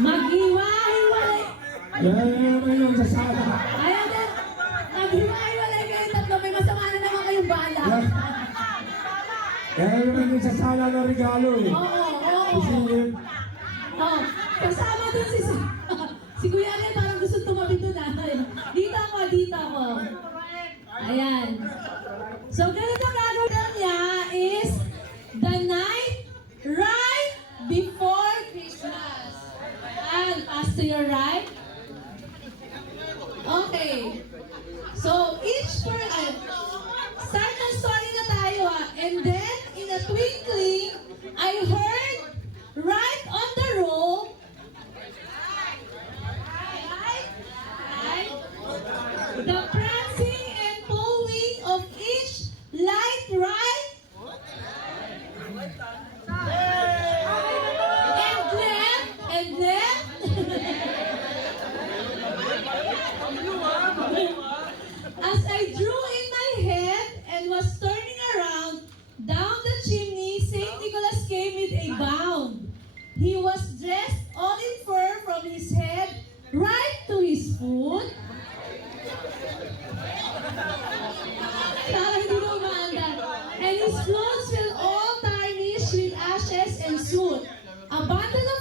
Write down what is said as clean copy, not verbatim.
Maghiwa-hiwalay. Yan yung sa sala. Ayaw na. Maghiwa-hiwalay kayo tatlo. May masama na naman kayong bala. Yan yung sa sala ng regalo eh. Oo. Isilip. Oh, kasama dun si Kuya Ariel, parang gusto tumabi dun Dito ako. Ayan. So, ganito gagawin niya is the night right before Christmas. Ayan, pass to your right. Okay. So, start ng story na tayo And then, in a twinkling, I heard right on the rope, the prancing and pulling of each light right, and left, as I drew in my head and was turning around down the chimney, Saint Nicholas came with a bound. He was dressed all in fur from his head right to his foot. And his clothes were all tarnished with ashes and soot. A bundle of